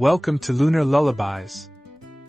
Welcome to Lunar Lullabies.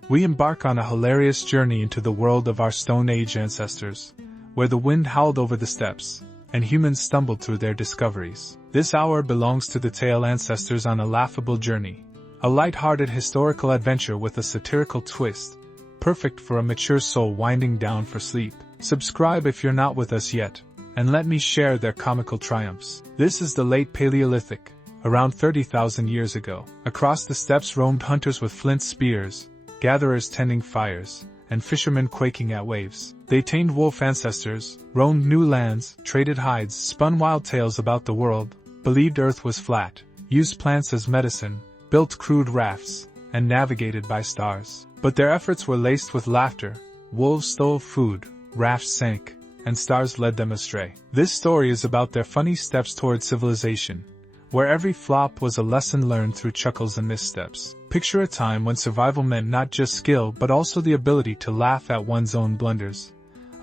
We embark on a hilarious journey into the world of our Stone Age ancestors, where the wind howled over the steppes, and humans stumbled through their discoveries. This hour belongs to the tale Ancestors on a Laughable Journey, a light-hearted historical adventure with a satirical twist, perfect for a mature soul winding down for sleep. Subscribe if you're not with us yet, and let me share their comical triumphs. This is the late Paleolithic, around 30,000 years ago. Across the steppes roamed hunters with flint spears, gatherers tending fires, and fishermen quaking at waves. They tamed wolf ancestors, roamed new lands, traded hides, spun wild tales about the world, believed Earth was flat, used plants as medicine, built crude rafts, and navigated by stars. But their efforts were laced with laughter. Wolves stole food, rafts sank, and stars led them astray. This story is about their funny steps toward civilization, where every flop was a lesson learned through chuckles and missteps. Picture a time when survival meant not just skill but also the ability to laugh at one's own blunders.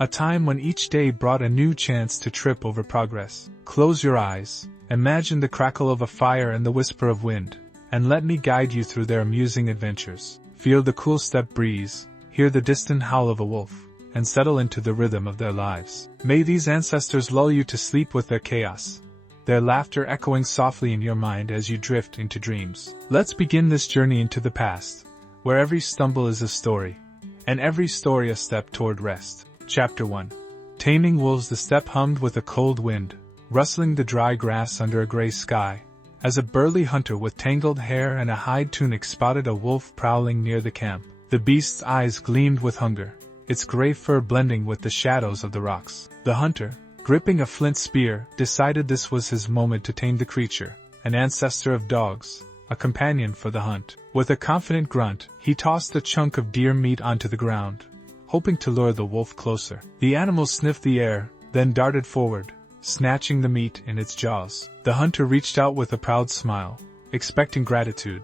A time when each day brought a new chance to trip over progress. Close your eyes, imagine the crackle of a fire and the whisper of wind, and let me guide you through their amusing adventures. Feel the cool steppe breeze, hear the distant howl of a wolf, and settle into the rhythm of their lives. May these ancestors lull you to sleep with their chaos, their laughter echoing softly in your mind as you drift into dreams. Let's begin this journey into the past, where every stumble is a story, and every story a step toward rest. Chapter 1. Taming wolves. The steppe hummed with a cold wind, rustling the dry grass under a gray sky, as a burly hunter with tangled hair and a hide tunic spotted a wolf prowling near the camp. The beast's eyes gleamed with hunger, its gray fur blending with the shadows of the rocks. The hunter, gripping a flint spear, decided this was his moment to tame the creature, an ancestor of dogs, a companion for the hunt. With a confident grunt, he tossed a chunk of deer meat onto the ground, hoping to lure the wolf closer. The animal sniffed the air, then darted forward, snatching the meat in its jaws. The hunter reached out with a proud smile, expecting gratitude,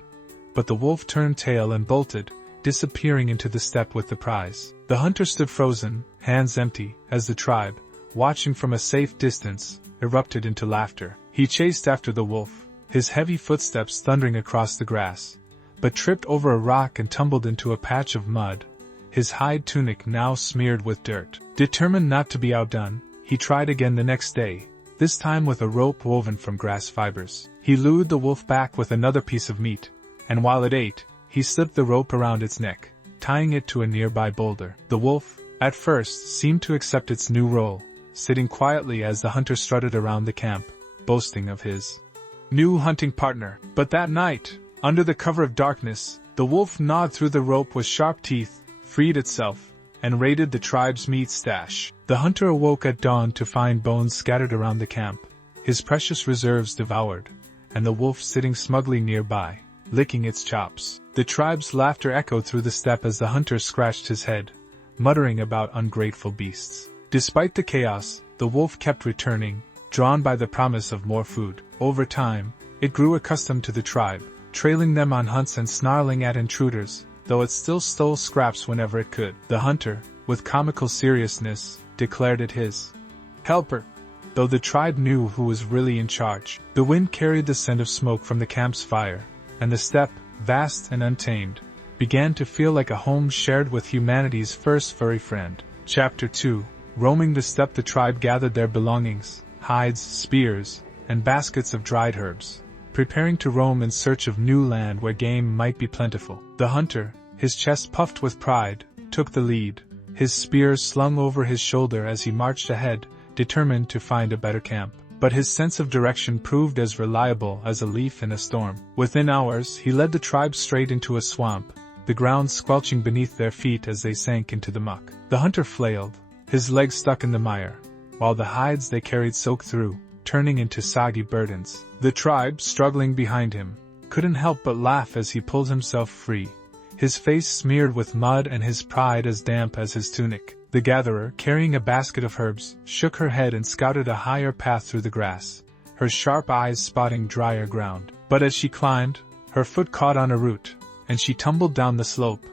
but the wolf turned tail and bolted, disappearing into the steppe with the prize. The hunter stood frozen, hands empty, as the tribe, watching from a safe distance, erupted into laughter. He chased after the wolf, his heavy footsteps thundering across the grass, but tripped over a rock and tumbled into a patch of mud, his hide tunic now smeared with dirt. Determined not to be outdone, he tried again the next day, this time with a rope woven from grass fibers. He lured the wolf back with another piece of meat, and while it ate, he slipped the rope around its neck, tying it to a nearby boulder. The wolf, at first, seemed to accept its new role, sitting quietly as the hunter strutted around the camp, boasting of his new hunting partner. But that night, under the cover of darkness, the wolf gnawed through the rope with sharp teeth, freed itself, and raided the tribe's meat stash. The hunter awoke at dawn to find bones scattered around the camp, his precious reserves devoured, and the wolf sitting smugly nearby, licking its chops. The tribe's laughter echoed through the steppe as the hunter scratched his head, muttering about ungrateful beasts. Despite the chaos, the wolf kept returning, drawn by the promise of more food. Over time, it grew accustomed to the tribe, trailing them on hunts and snarling at intruders, though it still stole scraps whenever it could. The hunter, with comical seriousness, declared it his helper, though the tribe knew who was really in charge. The wind carried the scent of smoke from the camp's fire, and the steppe, vast and untamed, began to feel like a home shared with humanity's first furry friend. Chapter 2. Roaming the steppe. The tribe gathered their belongings, hides, spears, and baskets of dried herbs, preparing to roam in search of new land where game might be plentiful. The hunter, his chest puffed with pride, took the lead, his spear slung over his shoulder as he marched ahead, determined to find a better camp. But his sense of direction proved as reliable as a leaf in a storm. Within hours, he led the tribe straight into a swamp, the ground squelching beneath their feet as they sank into the muck. The hunter flailed, his legs stuck in the mire, while the hides they carried soaked through, turning into soggy burdens. The tribe, struggling behind him, couldn't help but laugh as he pulled himself free, his face smeared with mud and his pride as damp as his tunic. The gatherer, carrying a basket of herbs, shook her head and scouted a higher path through the grass, her sharp eyes spotting drier ground. But as she climbed, her foot caught on a root, and she tumbled down the slope,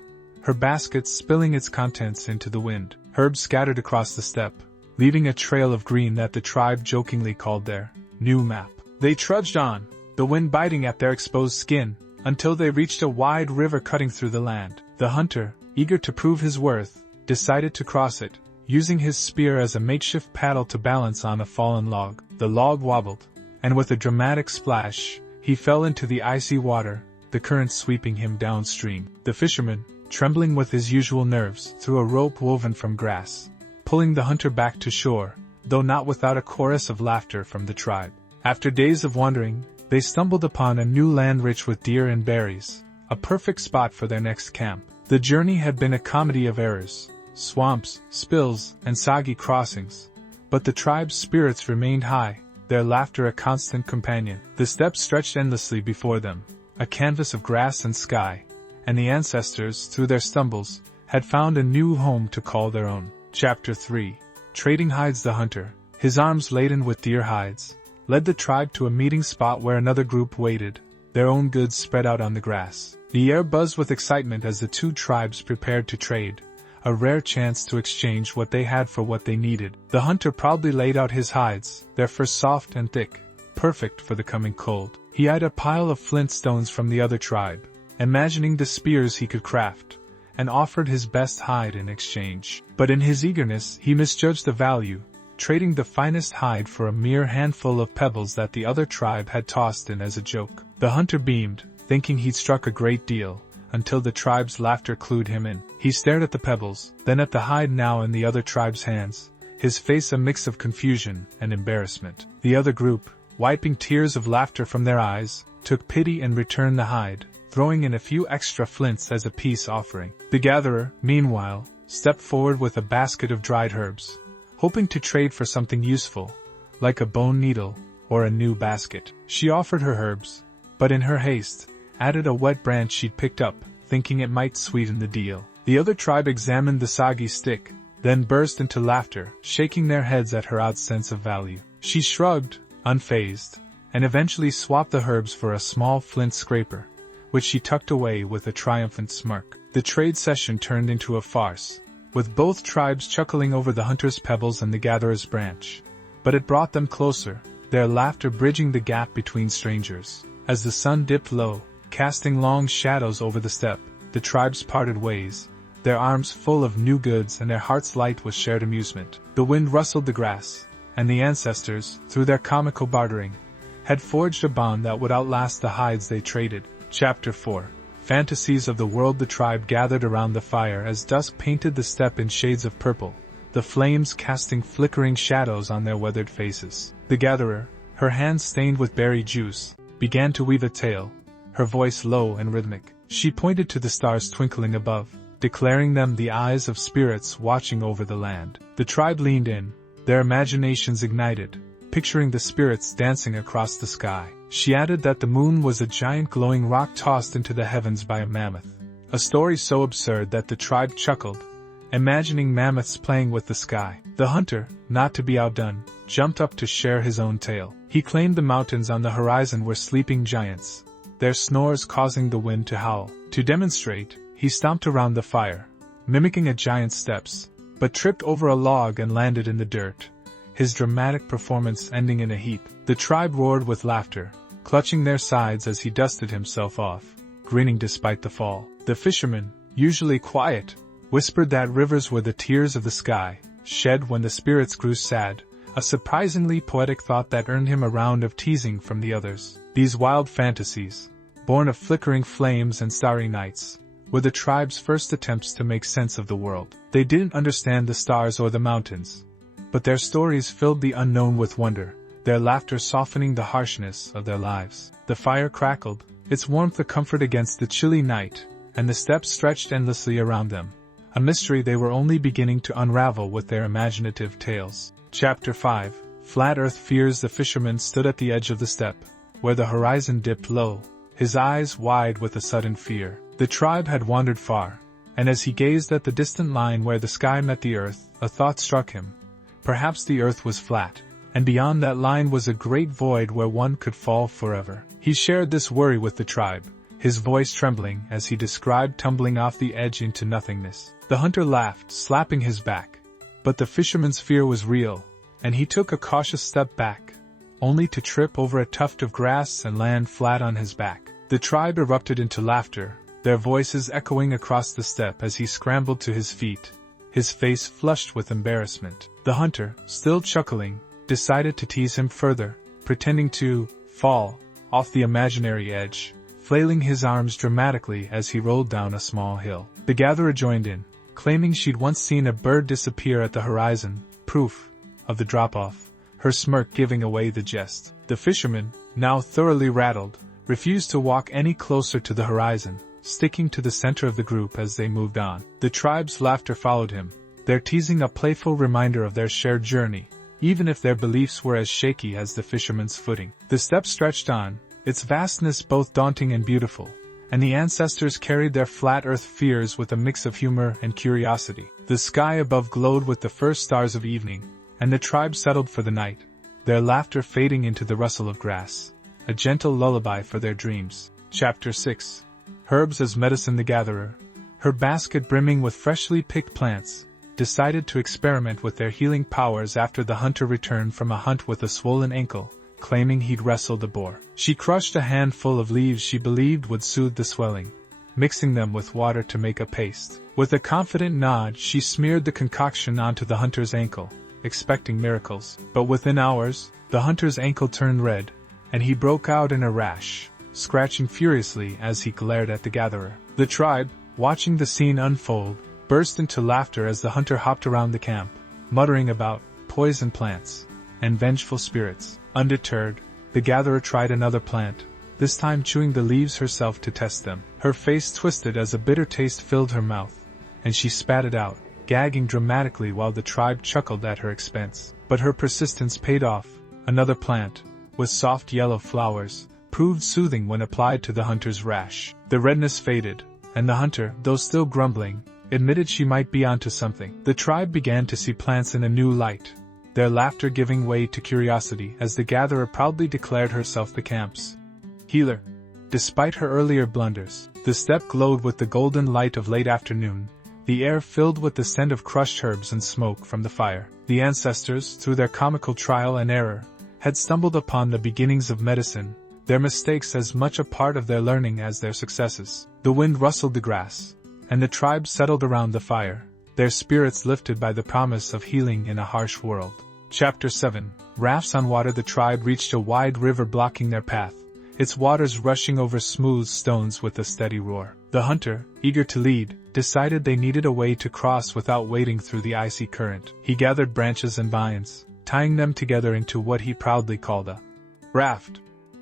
her basket spilling its contents into the wind. Herbs scattered across the steppe, leaving a trail of green that the tribe jokingly called their new map. They trudged on, the wind biting at their exposed skin, until they reached a wide river cutting through the land. The hunter, eager to prove his worth, decided to cross it, using his spear as a makeshift paddle to balance on a fallen log. The log wobbled, and with a dramatic splash, he fell into the icy water, the current sweeping him downstream. The fisherman, trembling with his usual nerves, threw a rope woven from grass, pulling the hunter back to shore, though not without a chorus of laughter from the tribe. After days of wandering, they stumbled upon a new land rich with deer and berries, a perfect spot for their next camp. The journey had been a comedy of errors, swamps, spills, and soggy crossings, but the tribe's spirits remained high, their laughter a constant companion. The steppes stretched endlessly before them, a canvas of grass and sky, and the ancestors, through their stumbles, had found a new home to call their own. Chapter 3. Trading hides. The hunter, his arms laden with deer hides, led the tribe to a meeting spot where another group waited, their own goods spread out on the grass. The air buzzed with excitement as the two tribes prepared to trade, a rare chance to exchange what they had for what they needed. The hunter proudly laid out his hides, their fur soft and thick, perfect for the coming cold. He eyed a pile of flint stones from the other tribe, imagining the spears he could craft, and offered his best hide in exchange. But in his eagerness he misjudged the value, trading the finest hide for a mere handful of pebbles that the other tribe had tossed in as a joke. The hunter beamed, thinking he'd struck a great deal, until the tribe's laughter clued him in. He stared at the pebbles, then at the hide now in the other tribe's hands, his face a mix of confusion and embarrassment. The other group, wiping tears of laughter from their eyes, took pity and returned the hide, throwing in a few extra flints as a peace offering. The gatherer, meanwhile, stepped forward with a basket of dried herbs, hoping to trade for something useful, like a bone needle or a new basket. She offered her herbs, but in her haste, added a wet branch she'd picked up, thinking it might sweeten the deal. The other tribe examined the soggy stick, then burst into laughter, shaking their heads at her odd sense of value. She shrugged, unfazed, and eventually swapped the herbs for a small flint scraper, which she tucked away with a triumphant smirk. The trade session turned into a farce, with both tribes chuckling over the hunter's pebbles and the gatherer's branch. But it brought them closer, their laughter bridging the gap between strangers. As the sun dipped low, casting long shadows over the steppe, the tribes parted ways, their arms full of new goods and their hearts light with shared amusement. The wind rustled the grass, and the ancestors, through their comical bartering, had forged a bond that would outlast the hides they traded. Chapter 4. Fantasies of the world. The tribe gathered around the fire as dusk painted the steppe in shades of purple, the flames casting flickering shadows on their weathered faces. The gatherer, her hands stained with berry juice, began to weave a tale, her voice low and rhythmic. She pointed to the stars twinkling above, declaring them the eyes of spirits watching over the land. The tribe leaned in, their imaginations ignited, picturing the spirits dancing across the sky. She added that the moon was a giant glowing rock tossed into the heavens by a mammoth, a story so absurd that the tribe chuckled, imagining mammoths playing with the sky. The hunter, not to be outdone, jumped up to share his own tale. He claimed the mountains on the horizon were sleeping giants, their snores causing the wind to howl. To demonstrate, he stomped around the fire, mimicking a giant's steps, but tripped over a log and landed in the dirt, his dramatic performance ending in a heap. The tribe roared with laughter, clutching their sides as he dusted himself off, grinning despite the fall. The fisherman, usually quiet, whispered that rivers were the tears of the sky, shed when the spirits grew sad, a surprisingly poetic thought that earned him a round of teasing from the others. These wild fantasies, born of flickering flames and starry nights, were the tribe's first attempts to make sense of the world. They didn't understand the stars or the mountains, but their stories filled the unknown with wonder, their laughter softening the harshness of their lives. The fire crackled, its warmth a comfort against the chilly night, and the steppes stretched endlessly around them, a mystery they were only beginning to unravel with their imaginative tales. Chapter 5. Flat Earth Fears. The fisherman stood at the edge of the steppe, where the horizon dipped low, his eyes wide with a sudden fear. The tribe had wandered far, and as he gazed at the distant line where the sky met the earth, a thought struck him. Perhaps the earth was flat, and beyond that line was a great void where one could fall forever. He shared this worry with the tribe, his voice trembling as he described tumbling off the edge into nothingness. The hunter laughed, slapping his back, but the fisherman's fear was real, and he took a cautious step back, only to trip over a tuft of grass and land flat on his back. The tribe erupted into laughter, their voices echoing across the steppe as he scrambled to his feet, his face flushed with embarrassment. The hunter, still chuckling, decided to tease him further, pretending to fall off the imaginary edge, flailing his arms dramatically as he rolled down a small hill. The gatherer joined in, claiming she'd once seen a bird disappear at the horizon, proof of the drop-off, her smirk giving away the jest. The fisherman, now thoroughly rattled, refused to walk any closer to the horizon, sticking to the center of the group as they moved on. The tribe's laughter followed him, their teasing a playful reminder of their shared journey, even if their beliefs were as shaky as the fisherman's footing. The steppe stretched on, its vastness both daunting and beautiful, and the ancestors carried their flat earth fears with a mix of humor and curiosity. The sky above glowed with the first stars of evening, and the tribe settled for the night, their laughter fading into the rustle of grass, a gentle lullaby for their dreams. Chapter 6. Herbs as Medicine. The gatherer, her basket brimming with freshly picked plants, decided to experiment with their healing powers after the hunter returned from a hunt with a swollen ankle, claiming he'd wrestled a boar. She crushed a handful of leaves she believed would soothe the swelling, mixing them with water to make a paste. With a confident nod, she smeared the concoction onto the hunter's ankle, expecting miracles. But within hours, the hunter's ankle turned red, and he broke out in a rash, scratching furiously as he glared at the gatherer. The tribe, watching the scene unfold, burst into laughter as the hunter hopped around the camp, muttering about poison plants and vengeful spirits. Undeterred, the gatherer tried another plant, this time chewing the leaves herself to test them. Her face twisted as a bitter taste filled her mouth, and she spat it out, gagging dramatically while the tribe chuckled at her expense. But her persistence paid off. Another plant, with soft yellow flowers, proved soothing when applied to the hunter's rash. The redness faded, and the hunter, though still grumbling, admitted she might be onto something. The tribe began to see plants in a new light, their laughter giving way to curiosity as the gatherer proudly declared herself the camp's healer. Despite her earlier blunders, the steppe glowed with the golden light of late afternoon, the air filled with the scent of crushed herbs and smoke from the fire. The ancestors, through their comical trial and error, had stumbled upon the beginnings of medicine, their mistakes as much a part of their learning as their successes. The wind rustled the grass, and the tribe settled around the fire, their spirits lifted by the promise of healing in a harsh world. Chapter 7. Rafts on water. The tribe reached a wide river blocking their path, its waters rushing over smooth stones with a steady roar. The hunter, eager to lead, decided they needed a way to cross without wading through the icy current. He gathered branches and vines, tying them together into what he proudly called a raft,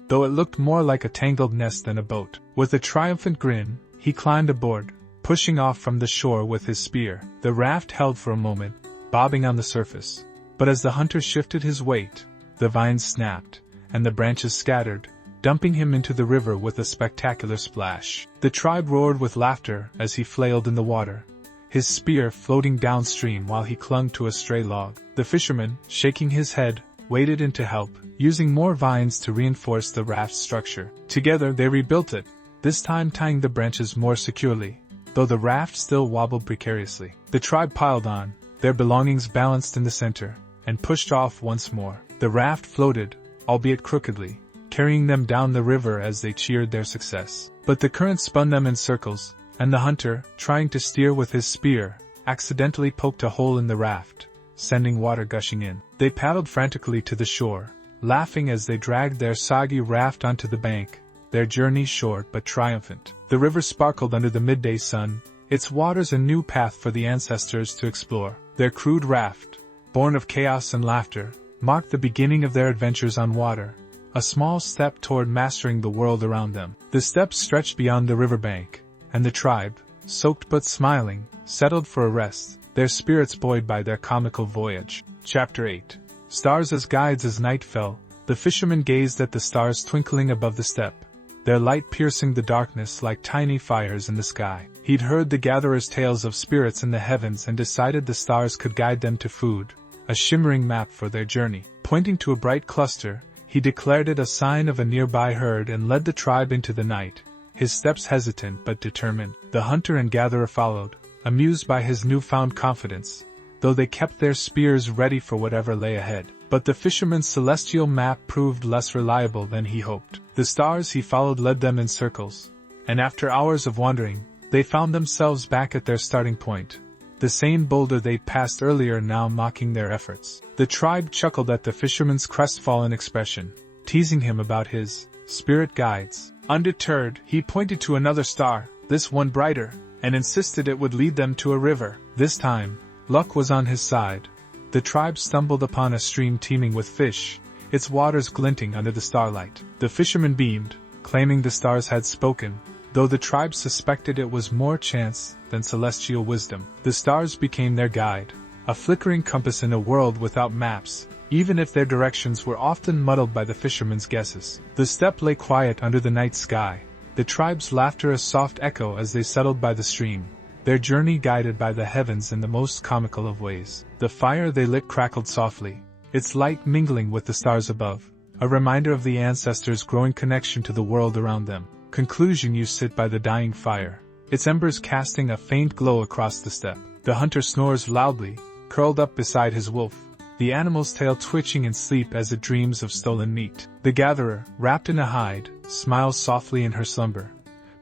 though it looked more like a tangled nest than a boat. With a triumphant grin, he climbed aboard, pushing off from the shore with his spear. The raft held for a moment, bobbing on the surface, but as the hunter shifted his weight, the vines snapped, and the branches scattered, dumping him into the river with a spectacular splash. The tribe roared with laughter as he flailed in the water, his spear floating downstream while he clung to a stray log. The fisherman, shaking his head, waded in to help, using more vines to reinforce the raft's structure. Together they rebuilt it, this time tying the branches more securely, though the raft still wobbled precariously. The tribe piled on, their belongings balanced in the center, and pushed off once more. The raft floated, albeit crookedly, carrying them down the river as they cheered their success. But the current spun them in circles, and the hunter, trying to steer with his spear, accidentally poked a hole in the raft, sending water gushing in. They paddled frantically to the shore, laughing as they dragged their soggy raft onto the bank, their journey short but triumphant. The river sparkled under the midday sun, its waters a new path for the ancestors to explore. Their crude raft, born of chaos and laughter, marked the beginning of their adventures on water, a small step toward mastering the world around them. The steppe stretched beyond the riverbank, and the tribe, soaked but smiling, settled for a rest, their spirits buoyed by their comical voyage. Chapter 8. Stars as guides. As night fell, the fisherman gazed at the stars twinkling above the steppe, their light piercing the darkness like tiny fires in the sky. He'd heard the gatherers' tales of spirits in the heavens and decided the stars could guide them to food, a shimmering map for their journey. Pointing to a bright cluster, he declared it a sign of a nearby herd and led the tribe into the night, his steps hesitant but determined. The hunter and gatherer followed, amused by his newfound confidence, though they kept their spears ready for whatever lay ahead. But the fisherman's celestial map proved less reliable than he hoped. The stars he followed led them in circles, and after hours of wandering, they found themselves back at their starting point. The same boulder they'd passed earlier now mocking their efforts. The tribe chuckled at the fisherman's crestfallen expression, teasing him about his spirit guides. Undeterred, he pointed to another star, this one brighter, and insisted it would lead them to a river. This time, luck was on his side. The tribe stumbled upon a stream teeming with fish, its waters glinting under the starlight. The fisherman beamed, claiming the stars had spoken, though the tribe suspected it was more chance than celestial wisdom. The stars became their guide, a flickering compass in a world without maps, even if their directions were often muddled by the fisherman's guesses. The steppe lay quiet under the night sky, the tribe's laughter a soft echo as they settled by the stream, their journey guided by the heavens in the most comical of ways. The fire they lit crackled softly, its light mingling with the stars above, a reminder of the ancestors' growing connection to the world around them. Conclusion: you sit by the dying fire, its embers casting a faint glow across the steppe. The hunter snores loudly, curled up beside his wolf, the animal's tail twitching in sleep as it dreams of stolen meat. The gatherer, wrapped in a hide, smiles softly in her slumber,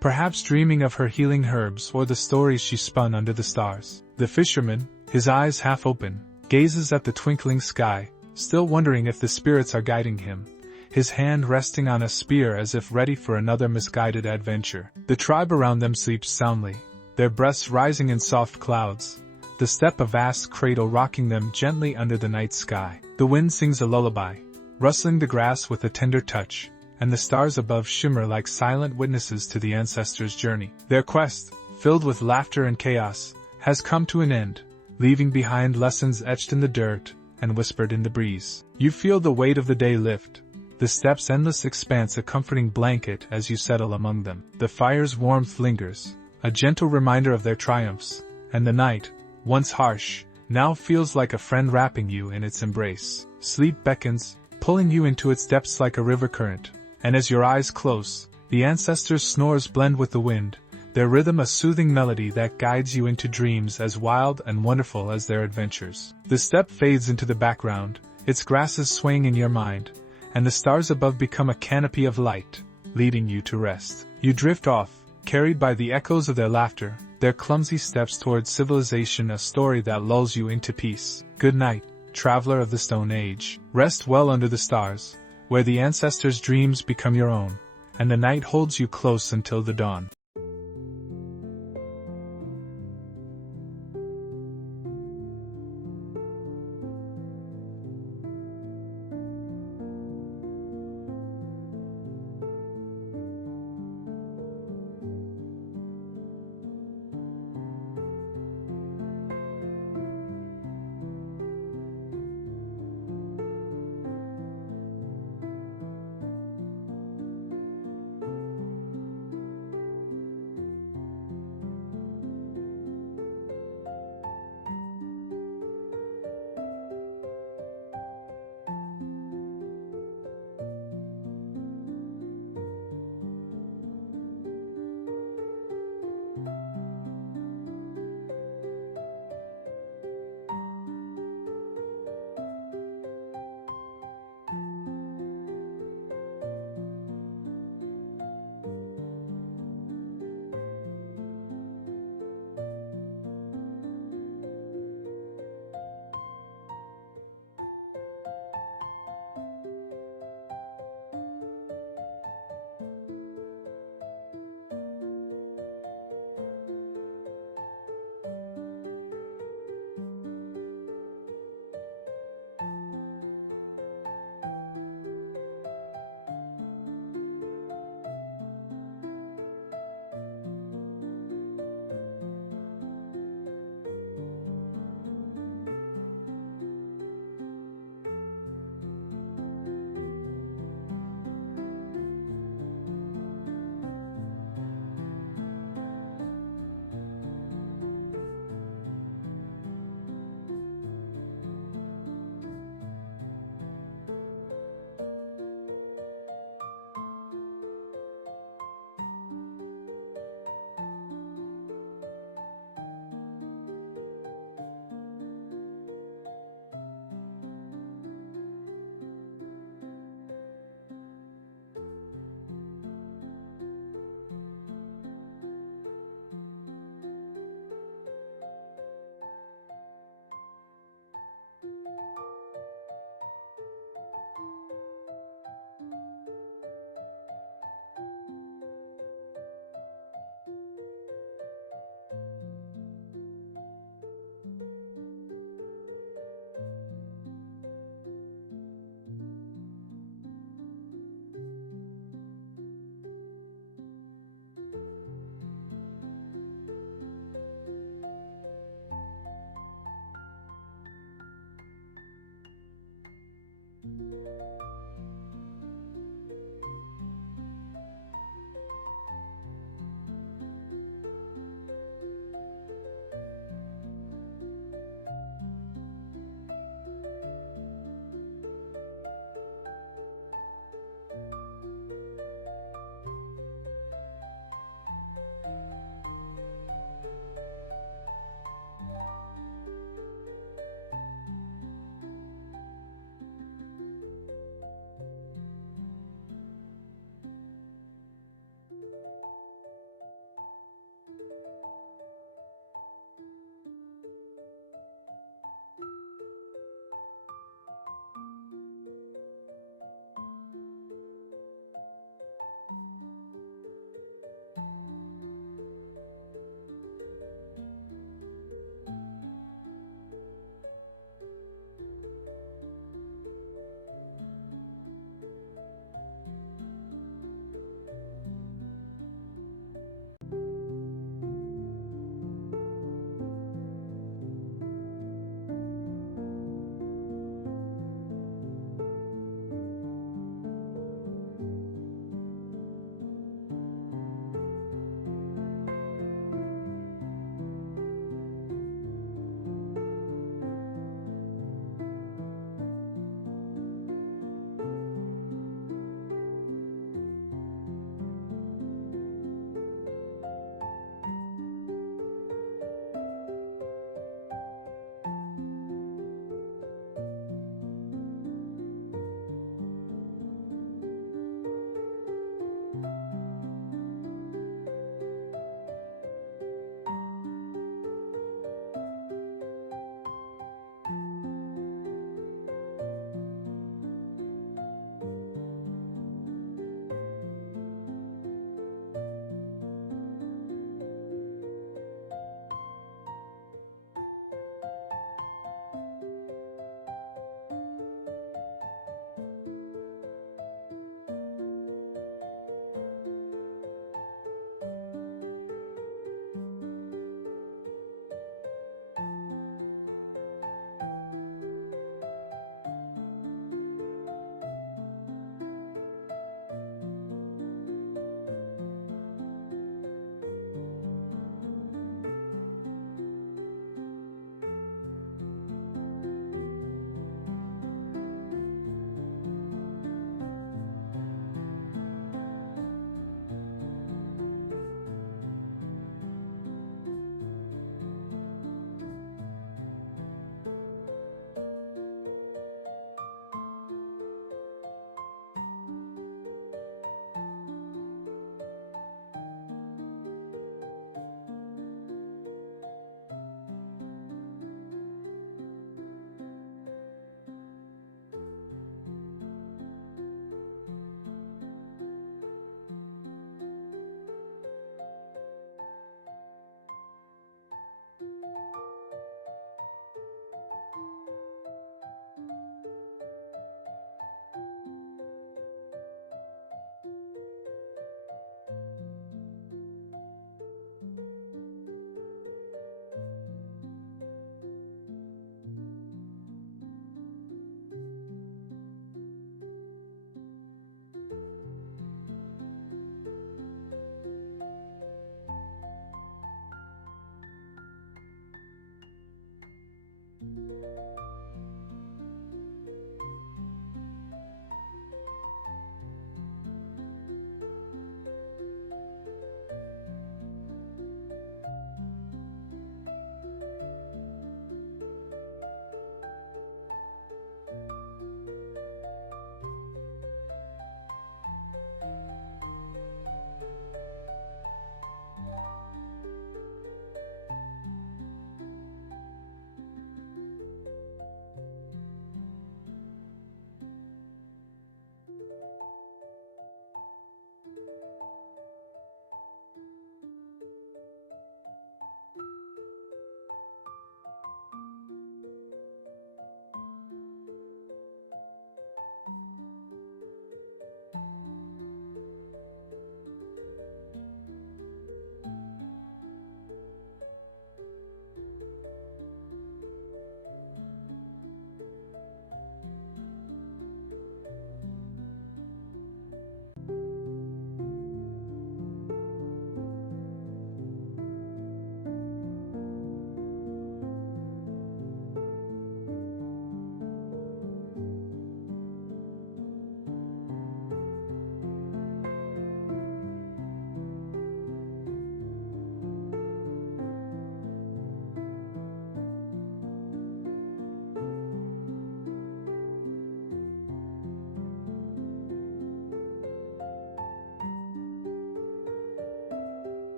perhaps dreaming of her healing herbs or the stories she spun under the stars. The fisherman, his eyes half open, gazes at the twinkling sky, still wondering if the spirits are guiding him, his hand resting on a spear as if ready for another misguided adventure. The tribe around them sleeps soundly, their breaths rising in soft clouds, the steppe a vast cradle rocking them gently under the night sky. The wind sings a lullaby, rustling the grass with a tender touch, and the stars above shimmer like silent witnesses to the ancestors' journey. Their quest, filled with laughter and chaos, has come to an end, leaving behind lessons etched in the dirt and whispered in the breeze. You feel the weight of the day lift, the steppe's endless expanse a comforting blanket as you settle among them. The fire's warmth lingers, a gentle reminder of their triumphs, and the night, once harsh, now feels like a friend wrapping you in its embrace. Sleep beckons, pulling you into its depths like a river current, and as your eyes close, the ancestors' snores blend with the wind, their rhythm a soothing melody that guides you into dreams as wild and wonderful as their adventures. The steppe fades into the background, its grasses swaying in your mind, and the stars above become a canopy of light, leading you to rest. You drift off, carried by the echoes of their laughter, their clumsy steps towards civilization, a story that lulls you into peace. Good night, traveler of the Stone Age. Rest well under the stars, where the ancestors' dreams become your own, and the night holds you close until the dawn.